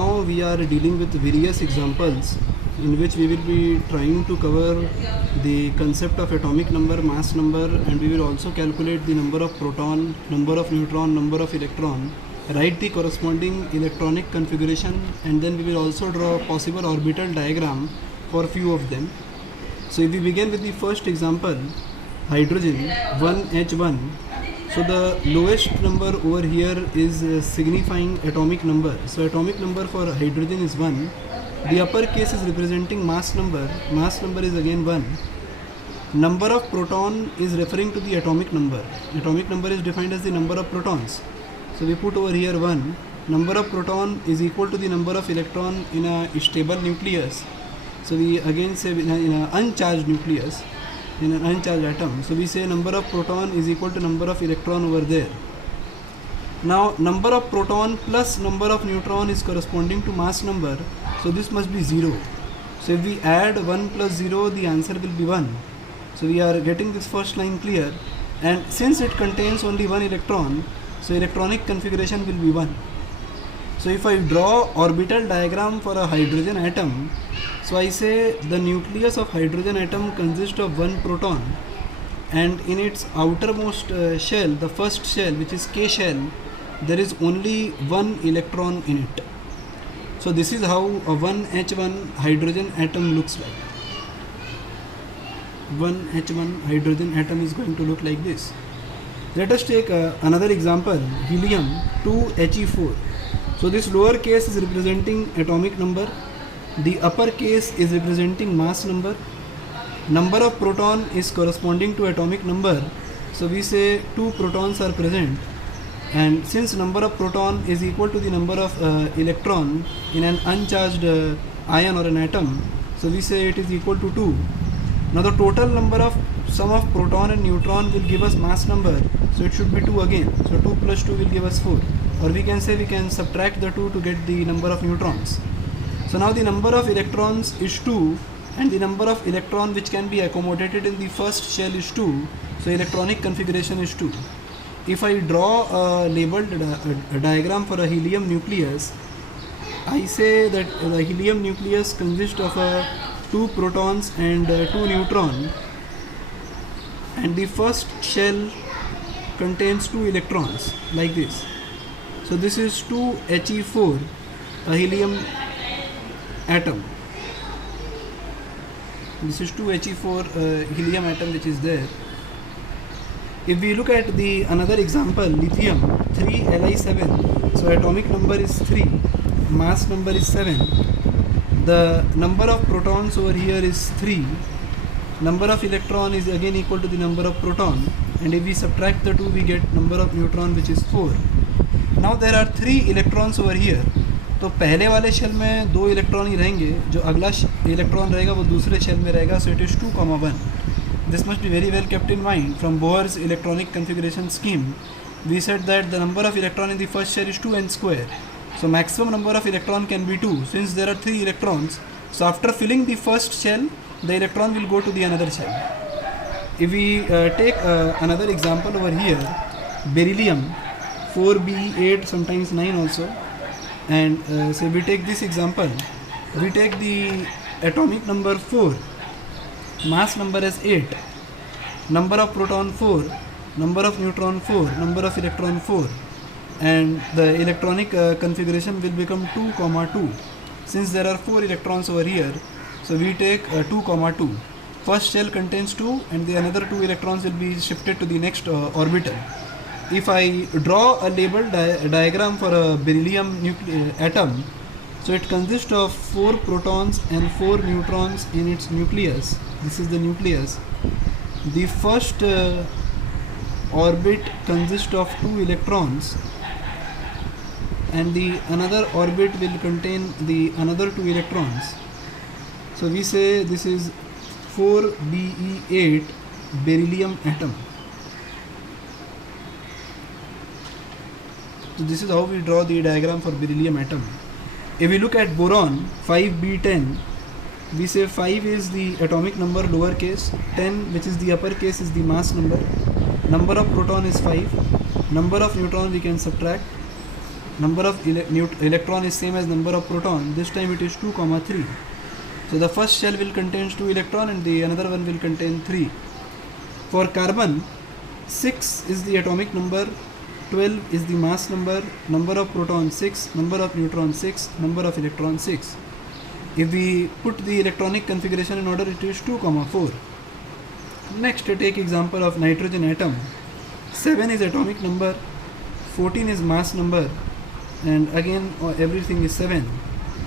now we are dealing with various examples in which we will be trying to cover the concept of atomic number, mass number, and we will also calculate the number of proton, number of neutron, number of electron, write the corresponding electronic configuration, and then we will also draw a possible orbital diagram for few of them. So if we begin with the first example, hydrogen 1H1. So the lowest number over here is signifying atomic number. So atomic number for hydrogen is 1. The upper case is representing mass number. Mass number is again 1. Number of proton is referring to the atomic number. Atomic number is defined as the number of protons. So we put over here 1. Number of proton is equal to the number of electron in a stable nucleus. So we again say in an uncharged nucleus, in an uncharged atom. So we say number of proton is equal to number of electron over there. Now number of proton plus number of neutron is corresponding to mass number. So this must be 0. So if we add 1 plus 0, the answer will be 1. So we are getting this first line clear. And since it contains only one electron, so electronic configuration will be 1. So if I draw orbital diagram for a hydrogen atom, so I say the nucleus of hydrogen atom consists of one proton, and in its outermost shell, the first shell, which is K shell, there is only one electron in it. So this is how a 1H1 hydrogen atom looks like. 1H1 hydrogen atom is going to look like this. Let us take another example, helium 2He4. So this lower case is representing atomic number. The upper case is representing mass number. Number of proton is corresponding to atomic number. So we say 2 protons are present. And since number of proton is equal to the number of electron in an uncharged ion or an atom, so we say it is equal to 2. Now the total number of sum of proton and neutron will give us mass number. So it should be 2 again. So 2 plus 2 will give us 4. Or we can say we can subtract the 2 to get the number of neutrons. So now the number of electrons is 2, and the number of electron which can be accommodated in the first shell is 2. So electronic configuration is 2. If I draw a labeled diagram for a helium nucleus, I say that the helium nucleus consists of 2 protons and 2 neutrons, and the first shell contains 2 electrons like this. So this is 2He4, a helium atom. This is 2He4 helium atom which is there. If we look at the another example, lithium 3Li7. So atomic number is 3, mass number is 7. The number of protons over here is 3. Number of electron is again equal to the number of proton, and if we subtract the 2 we get number of neutron which is 4. Now there are 3 electrons over here. तो पहले वाले shell में 2 electron ही रहेंगे, जो अगला electron रहेगा वो दूसरे शेल में रहेगा. So it is 2,1. This must be very well kept in mind. From Bohr's electronic configuration scheme, we said that the number of electron in the first shell is 2n square. So maximum number of electron can be 2. Since there are 3 electrons, so after filling the first shell, the electron will go to the another shell. If we take another example over here, beryllium 4b8, sometimes 9 also, and so we take this example. We take the atomic number 4, mass number as 8, number of proton 4, number of neutron 4, number of electron 4, and the electronic configuration will become 2,2. Since there are 4 electrons over here, so we take 2,2. First shell contains 2, and the another 2 electrons will be shifted to the next orbital. If I draw a labeled diagram for a beryllium atom, so it consists of 4 protons and 4 neutrons in its nucleus. This is the nucleus. The first orbit consists of 2 electrons, and the another orbit will contain the another 2 electrons. So we say this is 4Be8 beryllium atom. So this is how we draw the diagram for beryllium atom. If we look at boron 5b10, we say 5 is the atomic number lower case, 10 which is the upper case is the mass number, number of proton is 5, number of neutron we can subtract, number of electron is same as number of proton. This time it is 2 comma 3. So the first shell will contain 2 electron and the another one will contain 3. For carbon, 6 is the atomic number, 12 is the mass number, number of proton 6, number of neutron 6, number of electron 6. If we put the electronic configuration in order, it is 2 comma 4. Next, take example of nitrogen atom. 7 is atomic number, 14 is mass number, and again everything is 7.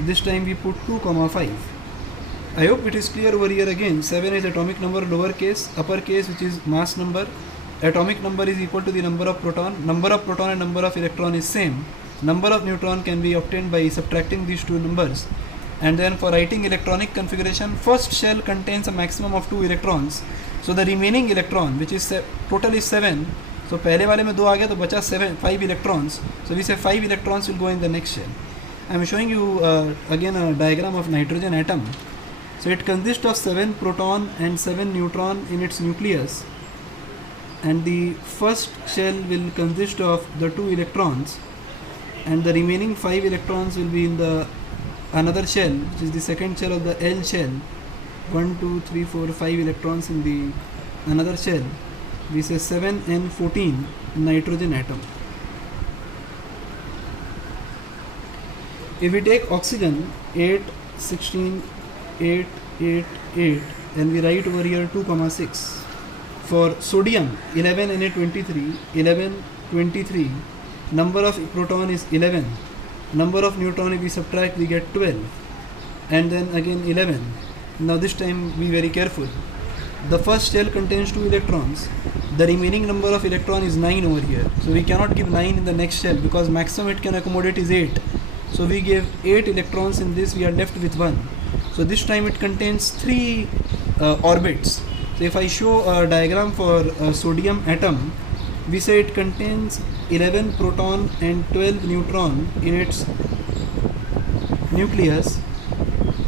This time we put 2 comma 5. I hope it is clear over here. Again, 7 is atomic number, lowercase, uppercase, which is mass number. Atomic number is equal to the number of proton and number of electron is same. Number of neutron can be obtained by subtracting these two numbers. And then for writing electronic configuration, first shell contains a maximum of 2 electrons. So the remaining electron, which is total is 7. So पहले वाले में 2 आ गया तो बचा 5 electrons. So we say 5 electrons will go in the next shell. I am showing you again a diagram of nitrogen atom. So it consists of 7 proton and 7 neutron in its nucleus. And the first shell will consist of the 2 electrons, and the remaining 5 electrons will be in the another shell, which is the second shell of the L shell. 1, 2, 3, 4, 5 electrons in the another shell. We say 7 and 14 nitrogen atom. If we take oxygen 8, 16, 8, 8, 8, and we write over here 2 comma 6. For sodium 11 Na23, 11, 23, number of proton is 11, number of neutron if we subtract we get 12, and then again 11. Now this time be very careful. The first shell contains 2 electrons, the remaining number of electron is 9 over here. So we cannot give 9 in the next shell because maximum it can accommodate is 8. So we give 8 electrons in this, we are left with 1. So this time it contains 3 orbits. So if I show a diagram for a sodium atom, we say it contains 11 proton and 12 neutron in its nucleus.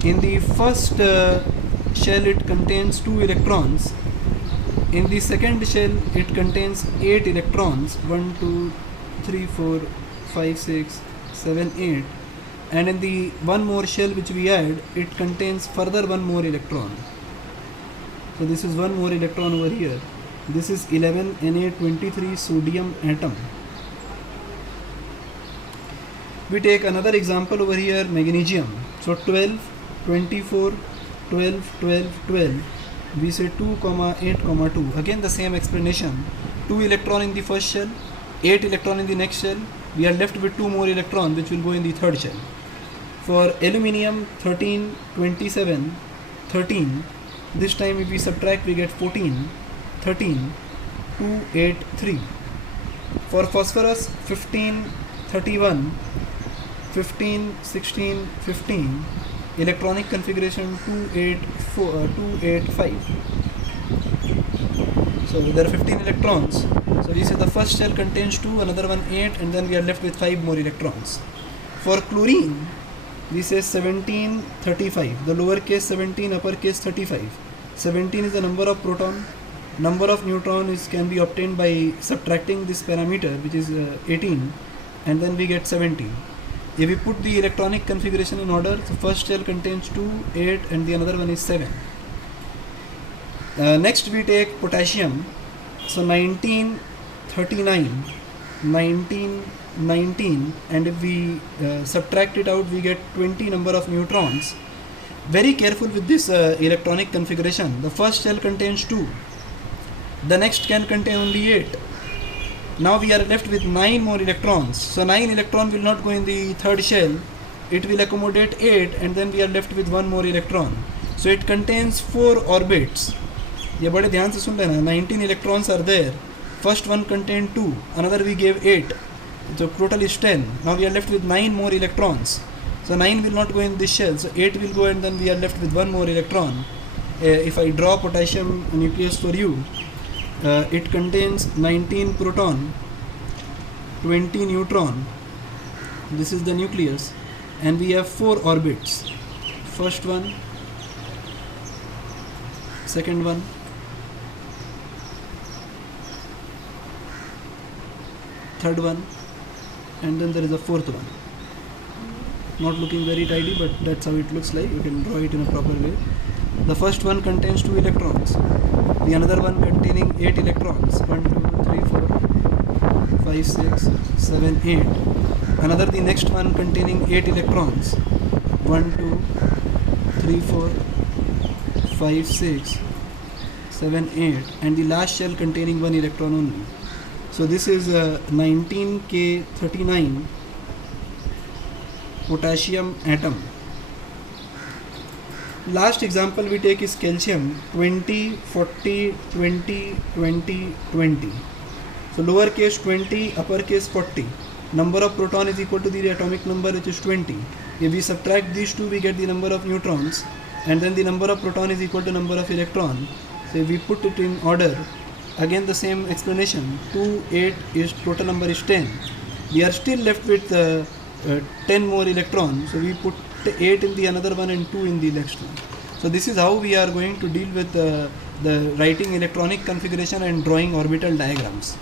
In the first shell it contains 2 electrons. In the second shell it contains 8 electrons, 1, 2, 3, 4, 5, 6, 7, 8. And in the one more shell which we add, it contains further 1 more electron. So this is 1 more electron over here. This is 11 Na23 sodium atom. We take another example over here, magnesium. So 12, 24, 12, 12, 12. We say 2, 8, 2. Again the same explanation. 2 electron in the first shell, 8 electron in the next shell. We are left with 2 more electrons which will go in the third shell. For aluminium 13, 27, 13. This time if we subtract we get 14, 13, 2, 8, 3. For phosphorus 15, 31, 15, 16, 15. Electronic configuration 285. So there are 15 electrons. So we say the first shell contains 2, another one 8, and then we are left with 5 more electrons. For chlorine, we say 17, 35. The lowercase 17, uppercase 35. 17 is the number of proton. Number of neutron can be obtained by subtracting this parameter, which is 18, and then we get 17. If we put the electronic configuration in order, the first shell contains 2, 8, and the another one is 7. Next we take potassium. So 19, 39, 19, 19, and if we subtract it out, we get 20 number of neutrons. Very careful with this electronic configuration. The first shell contains 2. The next can contain only 8. Now we are left with 9 more electrons. So 9 electron will not go in the third shell. It will accommodate 8, and then we are left with 1 more electron. So it contains 4 orbits. ये बड़े ध्यान से सुन लेना. 19 electrons are there. First one contained 2. Another we gave 8. So total is 10. Now we are left with 9 more electrons. So 9 will not go in this shell. So 8 will go, and then we are left with 1 more electron. If I draw potassium nucleus for you, it contains 19 proton, 20 neutron. This is the nucleus, and we have 4 orbits. First one, second one, third one, and then there is a fourth one. Not looking very tidy, but that's how it looks like. You can draw it in a proper way. The first one contains 2 electrons, the another one containing 8 electrons, 1 2 3 4 5 6 7 8, another the next one containing 8 electrons, 1 2 3 4 5 6 7 8, and the last shell containing 1 electron only. So this is 19K39 potassium atom. Last example we take is calcium, 20 40 20 20 20. So lowercase 20, uppercase 40. Number of proton is equal to the atomic number, which is 20. If we subtract these two, we get the number of neutrons, and then the number of proton is equal to number of electron. So if we put it in order, again the same explanation, 2 8 is total number is 10. We are still left with 10 more electrons, so we put 8 in the another one and 2 in the next one. So this is how we are going to deal with the writing electronic configuration and drawing orbital diagrams.